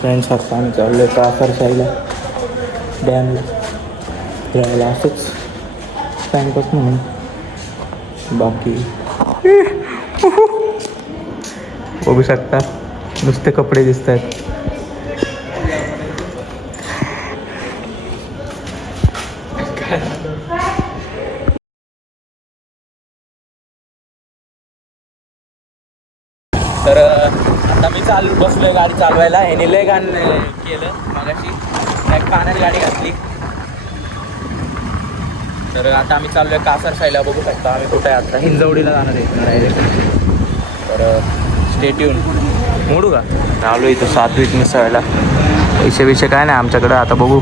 Friends आता आम्ही चाललो आहे कासार साईला डॅमला फिरायला असंच टाइमपास म्हणून. बाकी बघू शकता नुसते कपडे दिसत आहेत. तर आता मी बसलोय गाडी चालवायला. ह्याने लय घाण केलं मगाशी, एक पाण्यात गाडी घातली. तर आता आम्ही चाललोय कासार साईला. बघू शकता आम्ही कुठे आहे आता. हिंजवडीला जाणार आहे डायरेक्ट. तर स्टेट येऊन मोडू का चालू इथं सात्विक मिसळला. पैसे बिशे काय नाही आमच्याकडं. आता बघू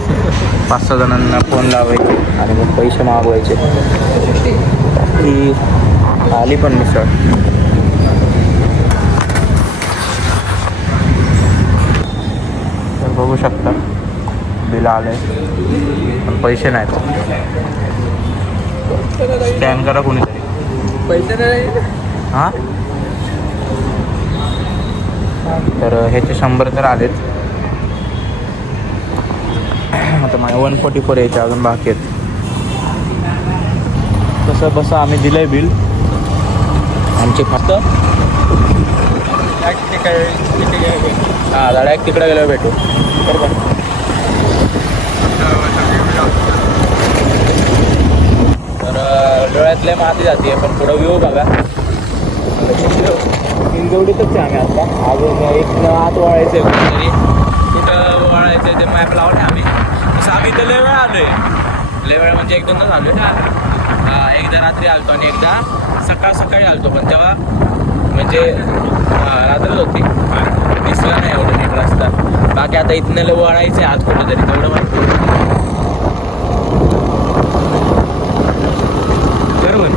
5-6 जणांना फोन लावायचे आणि मग पैसे मागवायचे. ही आली पण मिसळ. तर बघू शकता बिल आलंय पण पैसे नाहीत. स्कॅन करा कोणीतरी. पैसे नाही हां. तर ह्याचे 100 तर आलेत. आता माझ्या 144 यायचे अजून बाकी आहेत. तसं आम्ही दिलं आहे बिल. आमचे फक्त हां डायरेक्ट तिकडे गेल्यावर भेटू बरोबर. तर डोळ्यातले माती जाते पण पुढं व्ह्यू बघा. हिंजवडीतच आहे आम्ही आता. अजून एक आत वळायचं आहे कुठेतरी. कुठं वळायचं आहे ते मॅप लावलं आम्ही. तसं आम्ही इथं लय वेळ आलो आहे. लय वेळ म्हणजे 1-2दा आलो आहे ना. एकदा रात्री आलतो आणि एकदा सकाळी आलतो. पण तेव्हा म्हणजे रात्रच होती. दिसला नाही एवढं नीट रस्ता. बाकी आता इथनं वळायचं आहे आत कुठेतरी तेवढं माहिती बरोबर.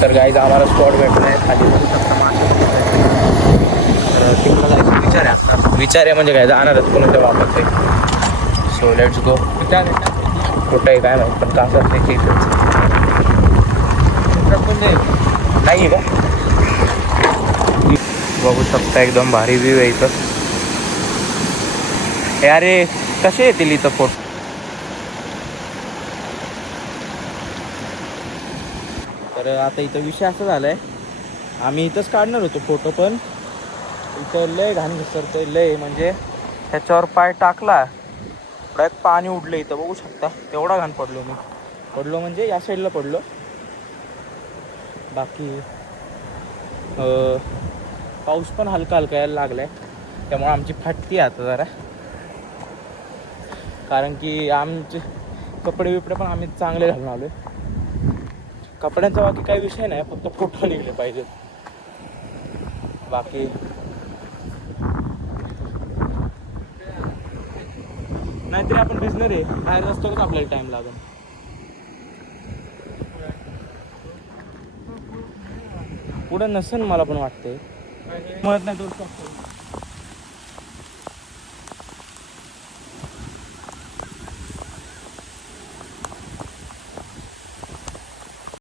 तर गाईज आम्हाला स्पॉट भेटला आहे खाली. तर तिकडं जायचं विचार आहे म्हणजे काय जाणारच कोणाच्या वापरते. So let's go. कुठं आहे काय माहिती पण कासार त्याची इथंच नाही आहे का. बघू शकता एकदम भारी व्ह्यू आहे इथं. अरे कसे येतील इथं फोटो. तर आता इथं विषय असा झाला आहे. आम्ही इथंच काढणार होतो फोटो पण इथं लय घाण घसरतंय लय. म्हणजे त्याच्यावर पाय टाकला डायरेक्ट पाणी उडलं इथं. बघू शकता एवढा घाण पडलो म्हणजे या साईडला पडलो. बाकी पाऊस पण हलका यायला लागला आहे त्यामुळे आमची फाटती आता जरा. कारण की आमचे कपडे बिपडे पण आम्ही चांगले घालून आलो आहे. कपड्यांचा बाकी काही विषय नाही फक्त फोटो निघले पाहिजेत. बाकी नाहीतरी आपण भिजणार आहे बाहेर रस्त्यावर आपल्याला टाइम लागेल. पुढं नसेल मला पण वाटतंय. म्हणत नाही तो